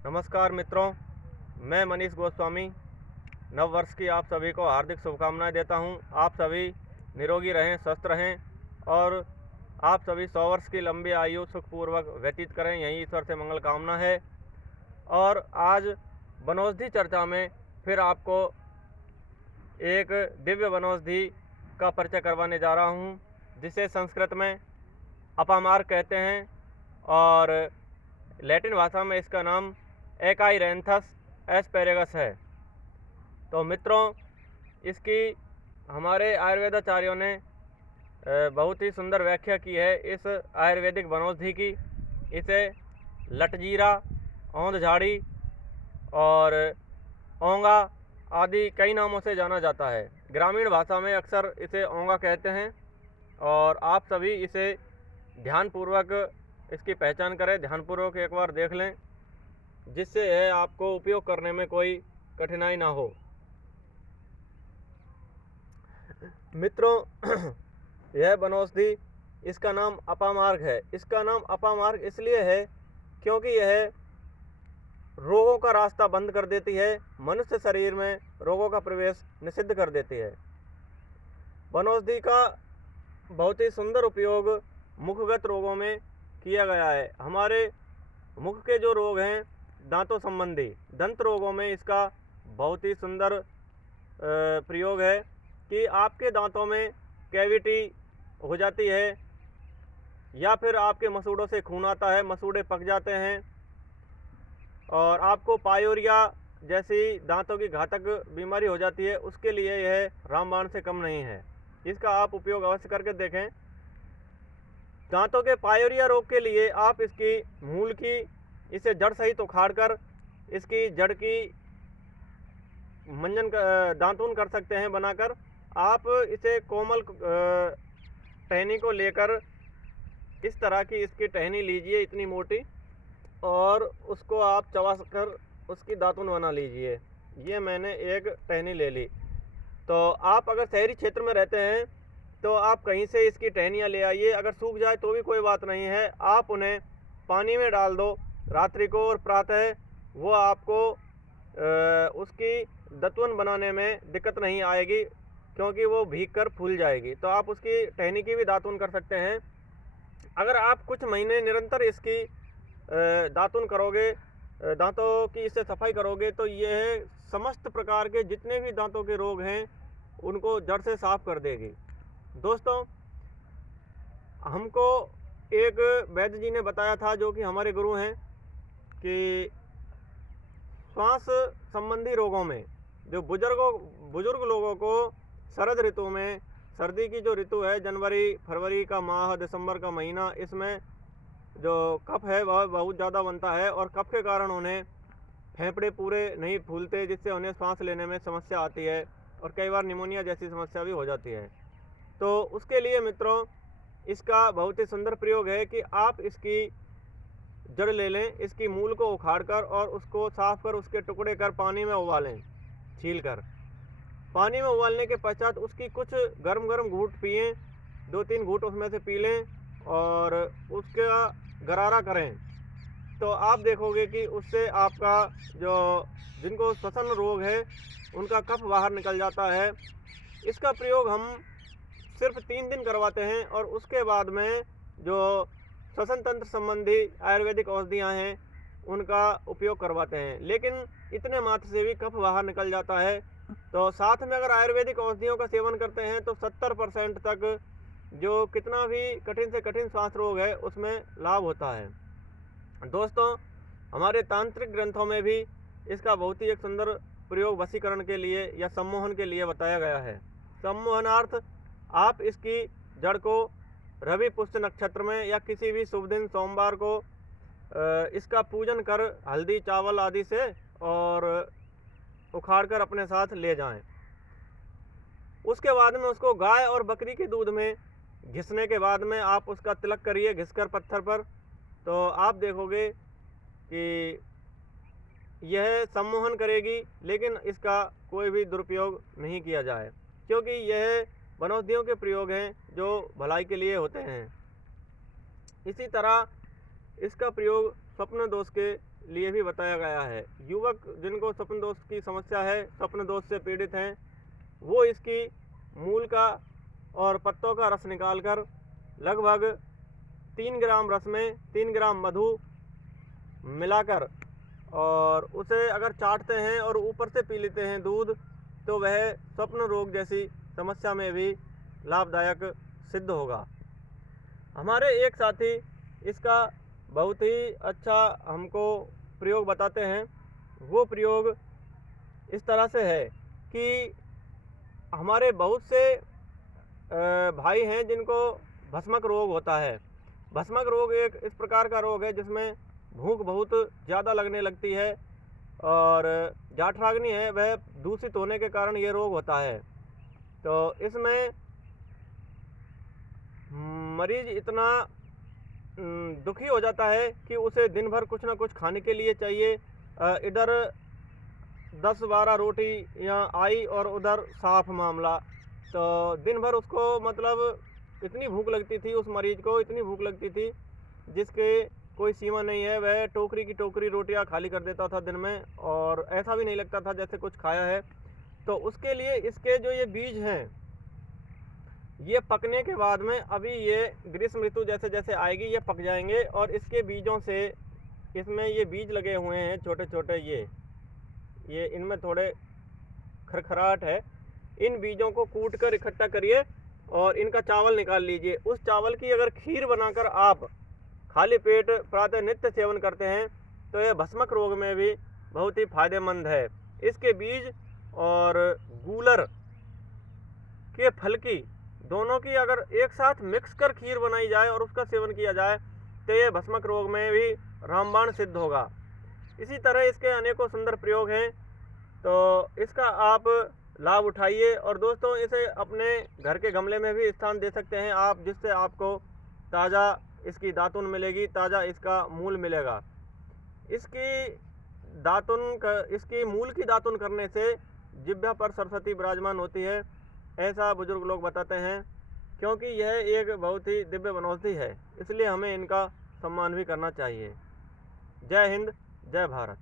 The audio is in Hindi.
नमस्कार मित्रों, मैं मनीष गोस्वामी नव वर्ष की आप सभी को हार्दिक शुभकामनाएं देता हूं। आप सभी निरोगी रहें, स्वस्थ रहें और आप सभी 100 वर्ष की लंबी आयु सुखपूर्वक व्यतीत करें, यही ईश्वर से मंगल कामना है। और आज वनौषधि चर्चा में फिर आपको एक दिव्य वनौषधि का परिचय करवाने जा रहा हूं, जिसे संस्कृत में अपामार्क कहते हैं और लैटिन भाषा में इसका नाम एकाइरेंथस एस्पेरेगस है। तो मित्रों, इसकी हमारे आयुर्वेदाचार्यों ने बहुत ही सुंदर व्याख्या की है इस आयुर्वेदिक वनौषधि की। इसे लटजीरा, औंध झाड़ी और ओंगा आदि कई नामों से जाना जाता है। ग्रामीण भाषा में अक्सर इसे ओंगा कहते हैं और आप सभी इसे ध्यानपूर्वक इसकी पहचान करें, ध्यानपूर्वक एक बार देख लें, जिससे यह आपको उपयोग करने में कोई कठिनाई ना हो। मित्रों, यह वनौषधि, इसका नाम अपामार्क है। इसका नाम अपामार्क इसलिए है क्योंकि यह रोगों का रास्ता बंद कर देती है, मनुष्य शरीर में रोगों का प्रवेश निषिद्ध कर देती है। वनौषधि का बहुत ही सुंदर उपयोग मुखगत रोगों में किया गया है। हमारे मुख के जो रोग हैं, दांतों संबंधी दंत रोगों में इसका बहुत ही सुंदर प्रयोग है कि आपके दांतों में कैविटी हो जाती है या फिर आपके मसूड़ों से खून आता है, मसूड़े पक जाते हैं और आपको पायोरिया जैसी दांतों की घातक बीमारी हो जाती है, उसके लिए यह रामबाण से कम नहीं है। इसका आप उपयोग अवश्य करके देखें। दांतों के पायोरिया रोग के लिए आप इसकी मूल की इसे जड़ सहित उखाड़ कर इसकी जड़ की मंजन दांतून कर सकते हैं बनाकर। आप इसे कोमल टहनी को लेकर इस तरह की इसकी टहनी लीजिए, इतनी मोटी, और उसको आप चबा कर उसकी दातुन बना लीजिए। ये मैंने एक टहनी ले ली। तो आप अगर शहरी क्षेत्र में रहते हैं तो आप कहीं से इसकी टहनियाँ ले आइए। अगर सूख जाए तो भी कोई बात नहीं है, आप उन्हें पानी में डाल दो रात्रि को और प्रातः वो आपको उसकी दतवन बनाने में दिक्कत नहीं आएगी, क्योंकि वो भीग कर फूल जाएगी। तो आप उसकी टहनी की भी दातुन कर सकते हैं। अगर आप कुछ महीने निरंतर इसकी दातुन करोगे, दांतों की इससे सफाई करोगे, तो यह समस्त प्रकार के जितने भी दांतों के रोग हैं उनको जड़ से साफ कर देगी। दोस्तों, हमको एक वैद्य जी ने बताया था, जो कि हमारे गुरु हैं, कि श्वास संबंधी रोगों में जो बुजुर्ग लोगों को शरद ऋतु में, सर्दी की जो ऋतु है, जनवरी फरवरी का माह, दिसंबर का महीना, इसमें जो कफ है वह बहुत ज़्यादा बनता है और कफ के कारण उन्हें फेफड़े पूरे नहीं फूलते, जिससे उन्हें सांस लेने में समस्या आती है और कई बार निमोनिया जैसी समस्या भी हो जाती है। तो उसके लिए मित्रों, इसका बहुत ही सुंदर प्रयोग है कि आप इसकी जड़ ले लें, इसकी मूल को उखाड़ कर और उसको साफ कर उसके टुकड़े कर पानी में उबालें, छील कर। पानी में उबालने के पश्चात उसकी कुछ गर्म गर्म घूंट पिएं, 2-3 घूंट उसमें से पी लें और उसका गरारा करें। तो आप देखोगे कि उससे आपका जो जिनको श्वसन रोग है उनका कफ बाहर निकल जाता है। इसका प्रयोग हम सिर्फ 3 दिन करवाते हैं और उसके बाद में जो श्वसन तंत्र संबंधी आयुर्वेदिक औषधियाँ हैं उनका उपयोग करवाते हैं। लेकिन इतने मात्र से भी कफ बाहर निकल जाता है। तो साथ में अगर आयुर्वेदिक औषधियों का सेवन करते हैं तो 70% तक जो कितना भी कठिन से कठिन श्वास रोग है उसमें लाभ होता है। दोस्तों, हमारे तांत्रिक ग्रंथों में भी इसका बहुत ही एक सुंदर प्रयोग वशीकरण के लिए या सम्मोहन के लिए बताया गया है। सम्मोहनार्थ आप इसकी जड़ को रवि पुष्य नक्षत्र में या किसी भी शुभ दिन सोमवार को इसका पूजन कर हल्दी चावल आदि से और उखाड़ कर अपने साथ ले जाएं। उसके बाद में उसको गाय और बकरी के दूध में घिसने के बाद में आप उसका तिलक करिए घिसकर पत्थर पर। तो आप देखोगे कि यह सम्मोहन करेगी, लेकिन इसका कोई भी दुरुपयोग नहीं किया जाए, क्योंकि यह वनौषधियों के प्रयोग हैं जो भलाई के लिए होते हैं। इसी तरह इसका प्रयोग स्वप्न दोष के लिए भी बताया गया है। युवक जिनको स्वप्न दोष की समस्या है, स्वप्न दोष से पीड़ित हैं, वो इसकी मूल का और पत्तों का रस निकालकर लगभग 3 ग्राम रस में 3 ग्राम मधु मिलाकर और उसे अगर चाटते हैं और ऊपर से पी लेते हैं दूध, तो वह स्वप्न रोग जैसी समस्या में भी लाभदायक सिद्ध होगा। हमारे एक साथी इसका बहुत ही अच्छा हमको प्रयोग बताते हैं। वो प्रयोग इस तरह से है कि हमारे बहुत से भाई हैं जिनको भस्मक रोग होता है। भस्मक रोग एक इस प्रकार का रोग है जिसमें भूख बहुत ज़्यादा लगने लगती है और जाठराग्नि है वह दूषित होने के कारण ये रोग होता है। तो इसमें मरीज इतना दुखी हो जाता है कि उसे दिन भर कुछ ना कुछ खाने के लिए चाहिए। इधर 10-12 रोटी या आई और उधर साफ मामला। तो दिन भर उसको मतलब इतनी भूख लगती थी, उस मरीज को इतनी भूख लगती थी जिसके कोई सीमा नहीं है। वह टोकरी की टोकरी रोटियां खाली कर देता था दिन में और ऐसा भी नहीं लगता था जैसे कुछ खाया है। तो उसके लिए इसके जो ये बीज हैं, ये पकने के बाद में अभी ये ग्रीष्म ऋतु जैसे जैसे आएगी ये पक जाएंगे और इसके बीजों से, इसमें ये बीज लगे हुए हैं छोटे छोटे, ये इनमें थोड़े खरखराहट है। इन बीजों को कूट कर इकट्ठा करिए और इनका चावल निकाल लीजिए। उस चावल की अगर खीर बनाकर आप खाली पेट प्रातः नित्य सेवन करते हैं तो यह भस्मक रोग में भी बहुत ही फायदेमंद है। इसके बीज और गूलर के फल की दोनों की अगर एक साथ मिक्स कर खीर बनाई जाए और उसका सेवन किया जाए तो यह भस्मक रोग में भी रामबाण सिद्ध होगा। इसी तरह इसके अनेकों सुंदर प्रयोग हैं, तो इसका आप लाभ उठाइए। और दोस्तों, इसे अपने घर के गमले में भी स्थान दे सकते हैं आप, जिससे आपको ताज़ा इसकी दातुन मिलेगी, ताज़ा इसका मूल मिलेगा। इसकी मूल की दातुन करने से जिह्वा पर सरस्वती विराजमान होती है, ऐसा बुजुर्ग लोग बताते हैं। क्योंकि यह एक बहुत ही दिव्य वनौषधि है, इसलिए हमें इनका सम्मान भी करना चाहिए। जय हिंद, जय भारत।